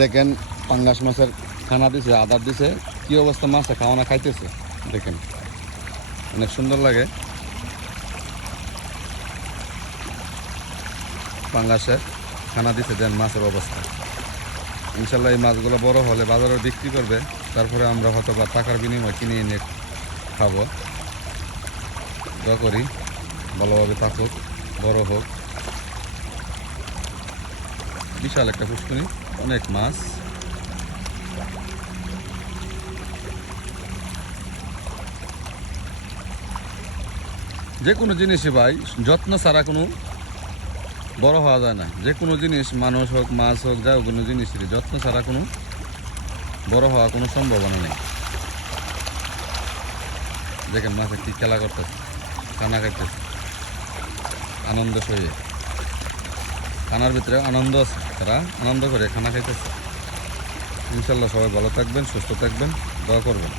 দেখেন পাঙ্গাস মাছের খানা দিছে, আদার দিছে, কি অবস্থা মাছে খাওয়ানা খাইতেছে দেখেন, অনেক সুন্দর লাগে। পাঙ্গাসের খানা দিছে, দেন মাছের অবস্থা। ইনশাল্লাহ এই মাছগুলো বড় হলে বাজারে বিক্রি করবে, তারপরে আমরা হয়তো বা টাকার বিনিময়ে কিনে এনে খাবো। দোয়া করি ভালোভাবে থাকুক, বড় হোক। বিশাল একটা পুষ্করিণী, অনেক মাছ। যে কোনো জিনিসই ভাই যত্ন ছাড়া কোনো বড় হওয়া যায় না। যে কোনো জিনিস, মানুষ হোক, মাছ হোক, যা কোনো জিনিসেরই যত্ন ছাড়া কোনো বড় হওয়ার কোনো সম্ভাবনা নেই। দেখেন মাছে কি খেলা করতেছে, খানা খাইতেছে আনন্দ সহিয়ে। খানার ভিতরে আনন্দ আছে, তারা আনন্দ করে খানা খাইতেছে। ইনশাল্লাহ সবাই ভালো থাকবেন, সুস্থ থাকবেন, দোয়া করবেন।